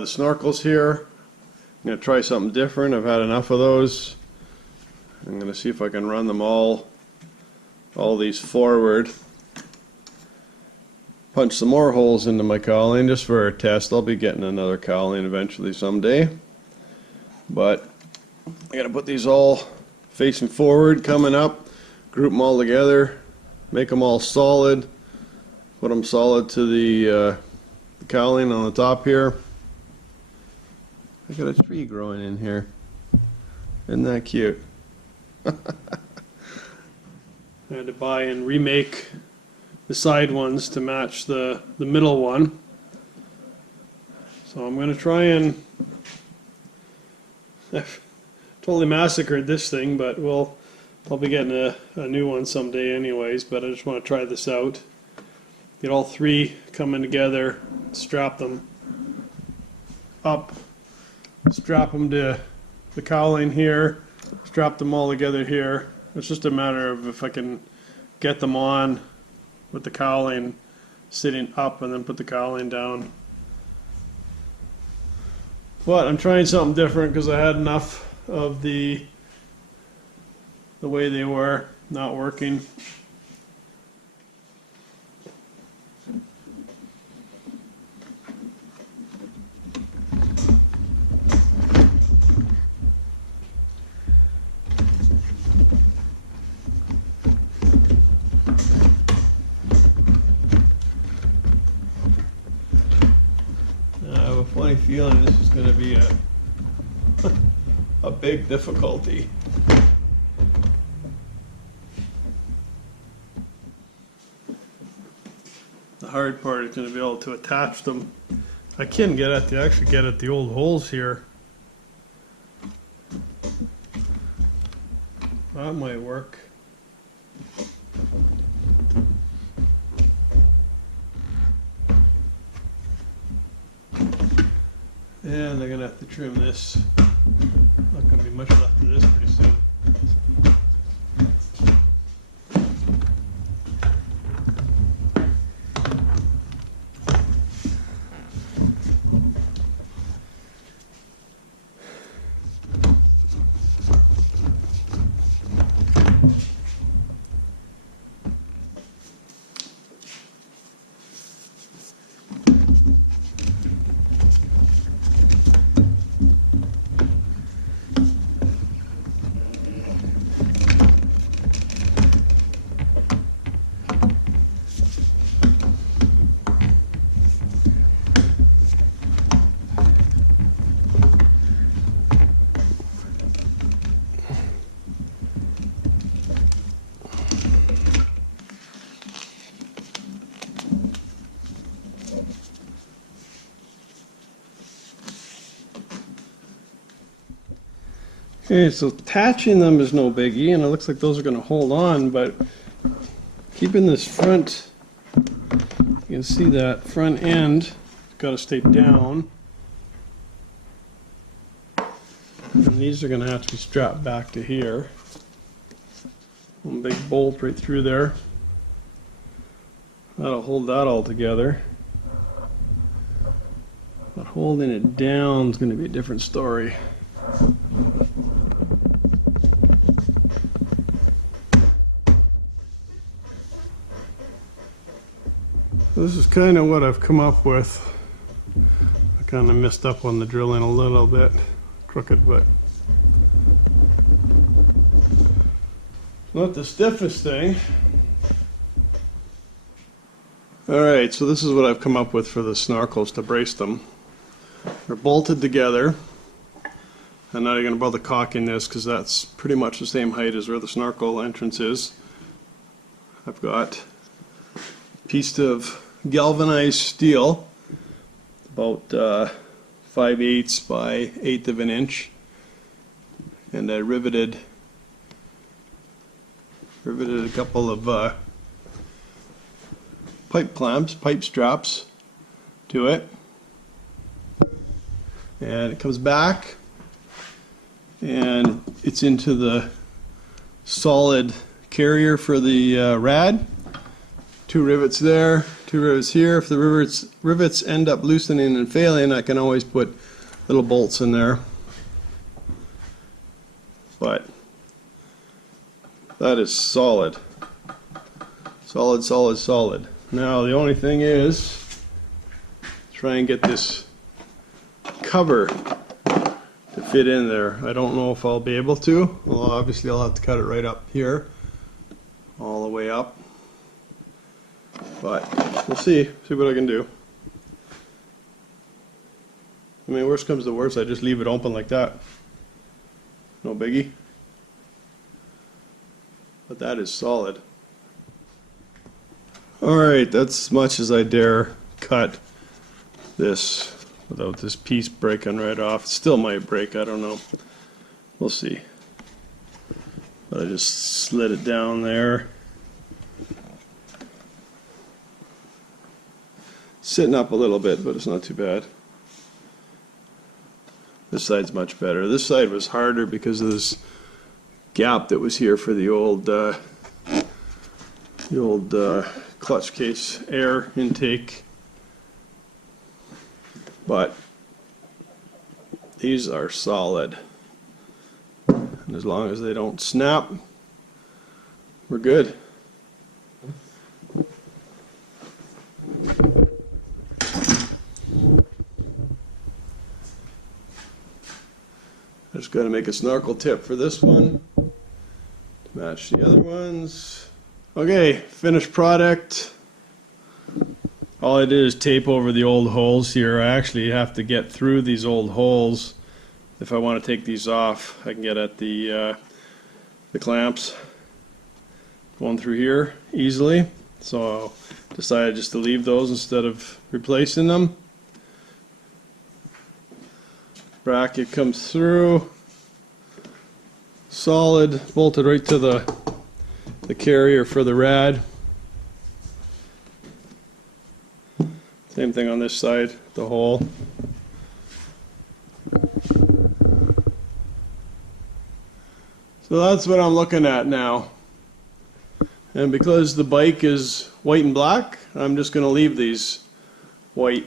the snorkels here. I'm going to try something different. I've had enough of those. I'm going to see if I can run them all these forward. Punch some more holes into my cowling just for a test. I'll be getting another cowling eventually someday. But I'm going to put these all facing forward, coming up, group them all together, make them all solid, put them solid to the cowling on the top here. I got a tree growing in here. Isn't that cute? I had to buy and remake the side ones to match the middle one. So I'm going to try and I've totally massacred this thing, but I'll be getting a new one someday anyways, but I just want to try this out. Get all three coming together, strap them up, strap them to the cowling here, strap them all together here. It's just a matter of if I can get them on with the cowling sitting up and then put the cowling down. But I'm trying something different because I had enough of the way they were not working. I have a funny feeling this is going to be a big difficulty. The hard part is going to be able to attach them. I can actually get at the old holes here. That might work. And they're going to have to trim this. Not going to be much left of this pretty soon. Okay, so attaching them is no biggie, and it looks like those are going to hold on, but keeping this front, you can see that front end got to stay down, and these are going to have to be strapped back to here. One big bolt right through there. That'll hold that all together. But holding it down is going to be a different story. This is kind of what I've come up with. I kind of messed up on the drilling a little bit, crooked, but not the stiffest thing. Alright, so this is what I've come up with for the snorkels to brace them. They're bolted together. I'm not even going to bother caulking this because that's pretty much the same height as where the snorkel entrance is. I've got a piece of galvanized steel, about 5/8 by 1/8 of an inch, and I riveted a couple of pipe straps to it, and it comes back and it's into the solid carrier for the rad. 2 rivets there, 2 rivets here. If the rivets end up loosening and failing, I can always put little bolts in there. But that is solid. Solid, solid, solid. Now the only thing is, try and get this cover to fit in there. I don't know if I'll be able to. Well, obviously I'll have to cut it right up here, all the way up. But we'll see what I can do. I mean, worst comes to worst, I just leave it open like that. No biggie. But that is solid. Alright, that's as much as I dare cut this without this piece breaking right off. It still might break, I don't know. We'll see. But I just slid it down there. Sitting up a little bit, but it's not too bad. This side's much better. This side was harder because of this gap that was here for the old clutch case air intake. But these are solid. And as long as they don't snap, we're good. Just got to make a snorkel tip for this one to match the other ones. Okay, finished product. All I did is tape over the old holes here. I actually have to get through these old holes. If I want to take these off, I can get at the clamps going through here easily. So I decided just to leave those instead of replacing them. Bracket comes through, solid, bolted right to the carrier for the rad. Same thing on this side, the hole. So that's what I'm looking at now. And because the bike is white and black, I'm just going to leave these white.